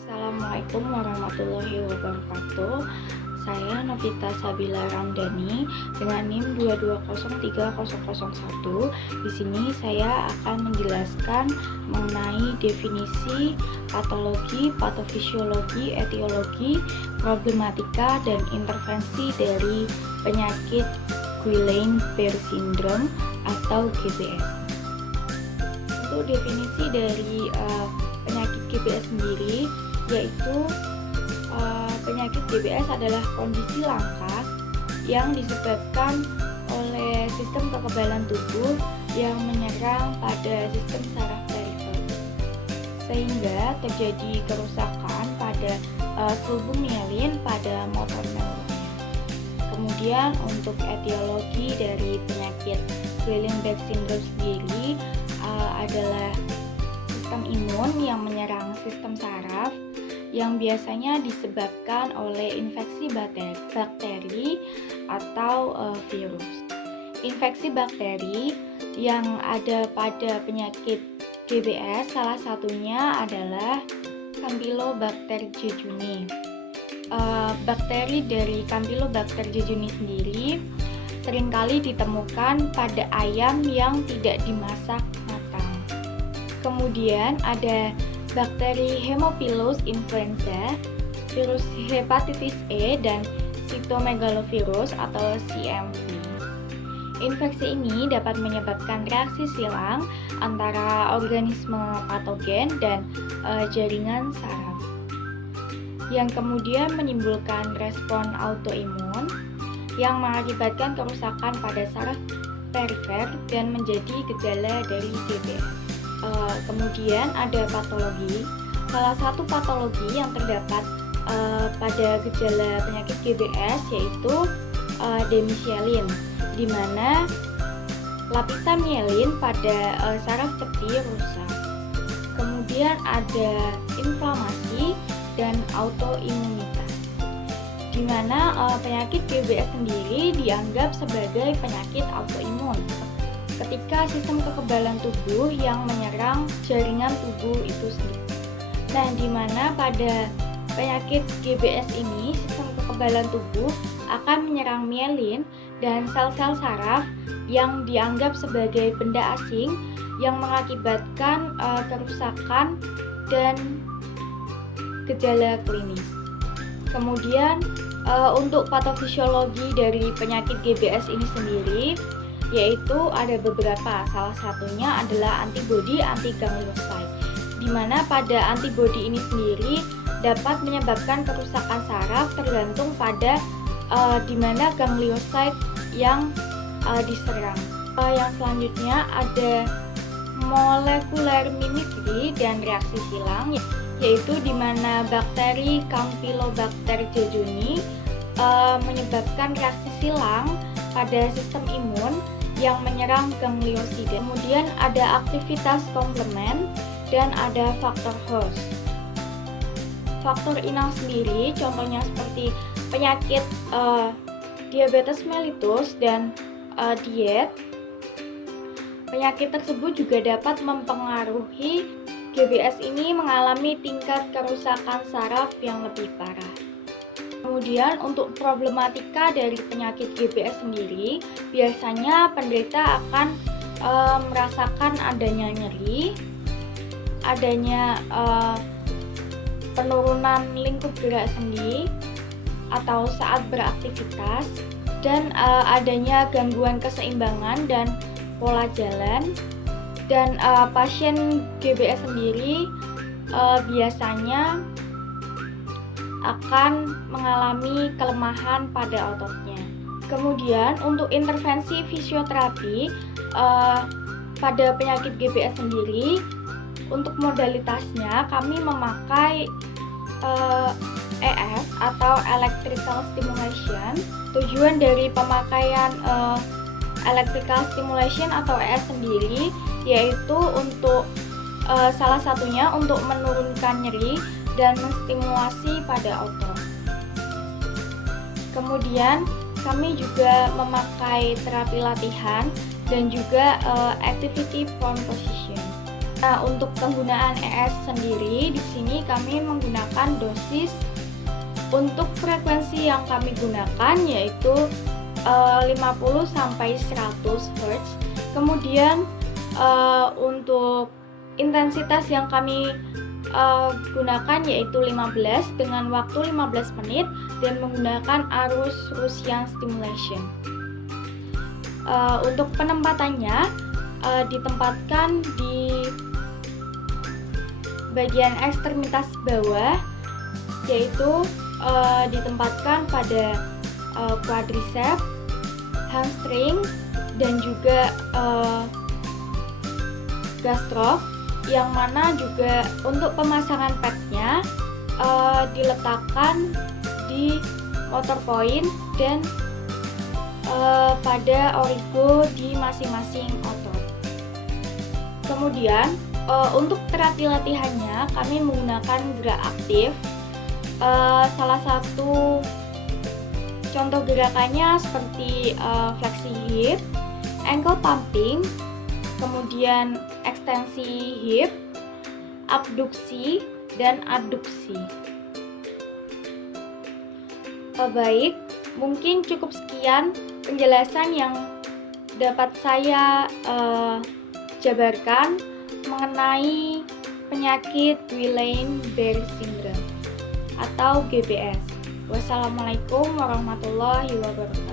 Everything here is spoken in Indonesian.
Assalamualaikum warahmatullahi wabarakatuh. Saya Novita Sabila Ramdhani dengan NIM 2203001. Di sini saya akan menjelaskan mengenai definisi patologi, patofisiologi, etiologi, problematika dan intervensi dari penyakit Guillain-Barré syndrome atau GBS. Untuk definisi dari penyakit GBS sendiri, yaitu penyakit GBS adalah kondisi langka yang disebabkan oleh sistem kekebalan tubuh yang menyerang pada sistem saraf perifer, sehingga terjadi kerusakan pada sulbum mielin pada motor neuronnya. Kemudian untuk etiologi dari penyakit Guillain-Barré syndrome sendiri adalah sistem imun yang menyerang sistem saraf yang biasanya disebabkan oleh infeksi bakteri atau virus. Infeksi bakteri yang ada pada penyakit GBS salah satunya adalah Campylobacter jejuni. Bakteri dari Campylobacter jejuni sendiri seringkali ditemukan pada ayam yang tidak dimasak matang. Kemudian ada bakteri Haemophilus influenza, virus hepatitis E, dan cytomegalovirus atau CMV. Infeksi ini dapat menyebabkan reaksi silang antara organisme patogen dan jaringan saraf, yang kemudian menimbulkan respon autoimun yang mengakibatkan kerusakan pada saraf perifer dan menjadi gejala dari GBS. Kemudian ada patologi. Salah satu patologi yang terdapat pada gejala penyakit GBS yaitu demisyelin, di mana lapisan mielin pada saraf tepi rusak. Kemudian ada inflamasi dan autoimunitas, di mana penyakit GBS sendiri dianggap sebagai penyakit autoimun ketika sistem kekebalan tubuh yang menyerang jaringan tubuh itu sendiri. Nah, di mana pada penyakit GBS ini sistem kekebalan tubuh akan menyerang mielin dan sel-sel saraf yang dianggap sebagai benda asing yang mengakibatkan kerusakan dan gejala klinis. Kemudian untuk patofisiologi dari penyakit GBS ini sendiri yaitu ada beberapa, salah satunya adalah antibodi anti-ganglioside, di mana pada antibodi ini sendiri dapat menyebabkan kerusakan saraf tergantung pada di mana ganglioside yang diserang. Yang selanjutnya ada molecular mimicry dan reaksi silang, yaitu di mana bakteri Campylobacter jejuni menyebabkan reaksi silang pada sistem imun yang menyerang gangliosida. Kemudian ada aktivitas komplement dan ada faktor host. Faktor inang sendiri contohnya seperti penyakit diabetes mellitus dan diet. Penyakit tersebut juga dapat mempengaruhi GBS ini mengalami tingkat kerusakan saraf yang lebih parah. Kemudian untuk problematika dari penyakit GBS sendiri, biasanya penderita akan merasakan adanya nyeri, adanya penurunan lingkup gerak sendi atau saat beraktivitas, dan adanya gangguan keseimbangan dan pola jalan. Dan pasien GBS sendiri biasanya akan mengalami kelemahan pada ototnya. Kemudian untuk intervensi fisioterapi pada penyakit GBS sendiri, untuk modalitasnya kami memakai ES atau electrical stimulation. Tujuan dari pemakaian electrical stimulation atau ES sendiri yaitu untuk salah satunya untuk menurunkan nyeri dan menstimulasi pada otot. Kemudian kami juga memakai terapi latihan dan juga activity prone position. Nah, untuk penggunaan ES sendiri di sini kami menggunakan dosis untuk frekuensi yang kami gunakan yaitu 50 sampai 100 Hz. Kemudian untuk intensitas yang kami gunakan yaitu 15 dengan waktu 15 menit dan menggunakan arus Russian stimulation. Untuk penempatannya ditempatkan di bagian ekstremitas bawah, yaitu ditempatkan pada quadriceps, hamstring, dan juga gastroc, yang mana juga untuk pemasangan padnya diletakkan di motor point dan pada origo di masing-masing otot. Kemudian untuk terapi latihannya kami menggunakan gerak aktif. Salah satu contoh gerakannya seperti fleksi hip, ankle pumping, kemudian ekstensi hip, abduksi, dan adduksi. Baik, mungkin cukup sekian penjelasan yang dapat saya jabarkan mengenai penyakit Guillain-Barré syndrome atau GBS. Wassalamualaikum warahmatullahi wabarakatuh.